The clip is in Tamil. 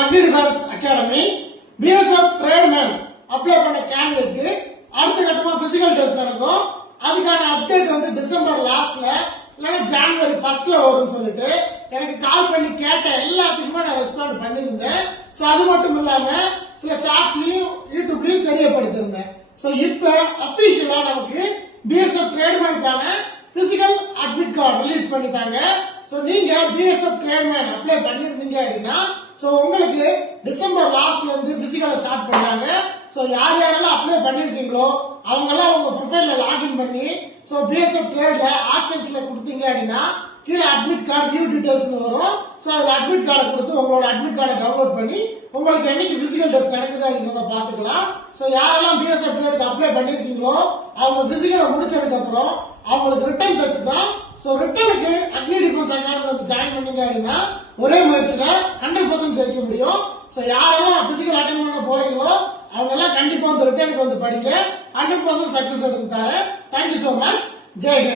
Agni defence academy BSF tradesman apply பண்ண கேண்டிடேட்க்கு அடுத்த கட்டமா பிசிக்கல் டெஸ்ட் நடக்கும். அதுக்கான அப்டேட் வந்து டிசம்பர் லாஸ்ட்ல இல்லைன்னா ஜான்வரி ஃபர்ஸ்ட்ல வரும்னு சொல்லிட்டு எனக்கு கால் பண்ணி கேட்ட எல்லாத்துக்குமே நான் ரெஸ்பாண்ட் பண்ணியிருந்தேன். ஸோ அது மட்டும் இல்லாம சில ஷார்ட்ஸ்லயும் யூடியூப்லையும் தெரியப்படுத்திருந்தேன் ஸோ இப்போ அபிஷியலா நமக்கு பிஎஸ்எஃப் ட்ரேட்மேனுக்கான பிசிக்கல் அட்மிட் கார்டு ரிலீஸ் பண்ணிட்டாங்க. ஸோ நீங்க பிஎஸ்எஃப் ட்ரேட்மேன் அப்ளை பண்ணியிருந்தீங்க அப்படின்னா ஸோ உங்களுக்கு டிசம்பர் லாஸ்ட்ல இருந்து பிசிக்கலை ஸ்டார்ட் பண்ணாங்க. ஸோ யார் யாரெல்லாம் அப்ளை பண்ணியிருக்கீங்களோ அவங்கெல்லாம் உங்க ப்ரொஃபைல்ல லாகின் பண்ணி ஸோ பிஎஸ்எஃப் ட்ரேட்ல ஆப்ஷன்ஸ்ல கொடுத்தீங்க அப்படின்னா கீழே அட்மிட் கார்டு நியூ டீட்டெயில்ஸ் வரும். ஸோ அதில் அட்மிட் கார்டை கொடுத்து உங்களோட அட்மிட் கார்டை டவுன்லோட் பண்ணி உங்களுக்கு என்னைக்கு பிசிக்கல் டெஸ்ட் நடக்குது அப்படின்றத பார்த்துக்கலாம். ஸோ யாரெல்லாம் பிஎஸ்எஃப் ட்ரேட்க்கு அப்ளை பண்ணியிருக்கீங்களோ அவங்க பிசிக்கலை முடிச்சதுக்கு அப்புறம் அவங்களுக்கு ரிட்டர்ன் டெஸ்ட் தான். ஸோ ரிட்டனுக்கு அக்னி ஜாயின் பண்ணீங்க அப்படின்னா ஒரே முயற்சியில ஹண்ட்ரட் பர்சன்ட் ஜெயிக்க முடியும். சோ யாரெல்லாம் பிசிக்கல் அட்டன் பண்ண போறீங்களோ அவங்க எல்லாம் கண்டிப்பா வந்து ரிட்டர்னுக்கு வந்து படிங்க. ஹண்ட்ரட் பர்சன்ட் சக்சஸ் எடுத்து தரேன் தேங்க்யூ சோ மச் ஜெய்